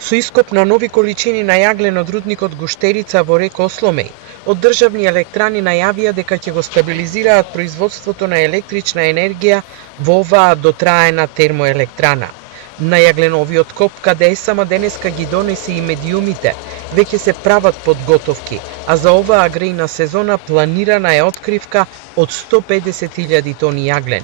Со ископ на нови количини на јаглен од рудникот Гуштерица во река Осломеј, од државни електрани најавија дека ќе го стабилизираат производството на електрична енергија во оваа дотраена термоелектрана. На јагленовиот коп, каде ЕСАМА денеска ги донесе и медиумите, веќе се прават подготовки, а за оваа грејна сезона планирана е откривка од 150.000 тони јаглен.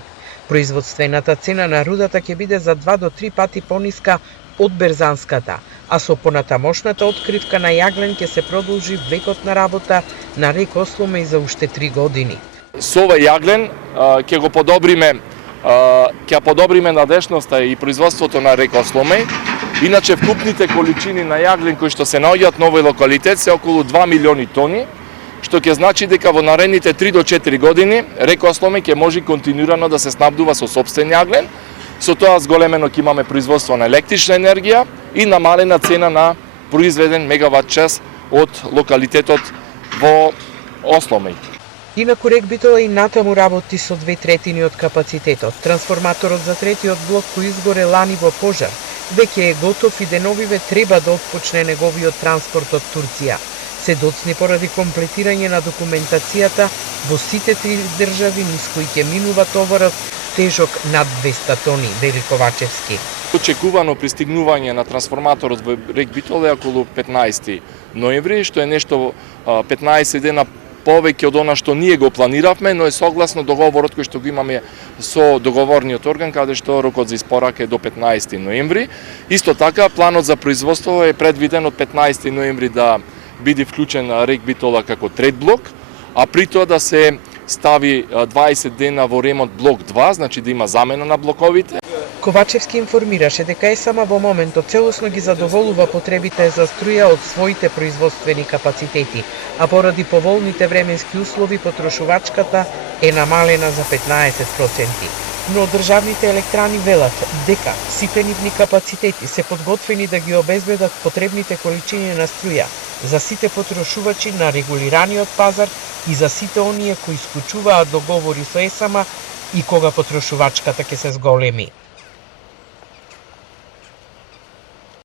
Производствената цена на рудата ќе биде за 2 до 3 пати пониска од берзанската, а со понатамошната откривка на јаглен ќе се продолжи векот на работа на река Осломеј за уште 3 години. Со овој јаглен ќе го подобриме ќе подобриме надежноста и производството на река Осломеј. Иначе вкупните количини на јаглен кои што се наоѓаат на овој локалитет се околу 2 милиони тони, што ќе значи дека во наредните 3 до 4 години река Осломеј ќе може континуирано да се снабдува со сопствен јаглен. Со тоа зголемено ќе имаме производство на електрична енергија и намалена цена на произведен мегават час од локалитетот во Осломеј. Инаку рек Битола и натаму работи со 2/3 од капацитетот. Трансформаторот за третиот блок кој изгоре лани во пожар веќе е готов и деновиве треба да отпочне неговиот транспорт од Турција. Се доцни поради комплетирање на документацијата во сите 3 држави низ кои ќе минува товарот тежок над 200 тони, вели Ковачевски. Очекувано пристигнување на трансформаторот во рек Битола е околу 15 ноември, што е нешто 15 дена повеќе од она што ние го планиравме, но е согласно договорот кој што го имаме со договорниот орган, каде што рокот за испорака е до 15 ноември. Исто така, планот за производство е предвиден од 15 ноември да биде вклучен рек Битола како трет блок, а при тоа да се стави 20 дена во ремонт блок 2, значи да има замена на блоковите. Ковачевски информираше дека ЕСАМА во моментот целосно ги задоволува потребите за струја од своите производствени капацитети, а поради поволните временски услови потрошувачката е намалена за 15%. Но државните електрани велат дека сите нивни капацитети се подготвени да ги обезбедат потребните количини на струја за сите потрошувачи на регулираниот пазар и за сите оние кои исклучуваат договори со ЕСАМА и кога потрошувачката ќе се зголеми.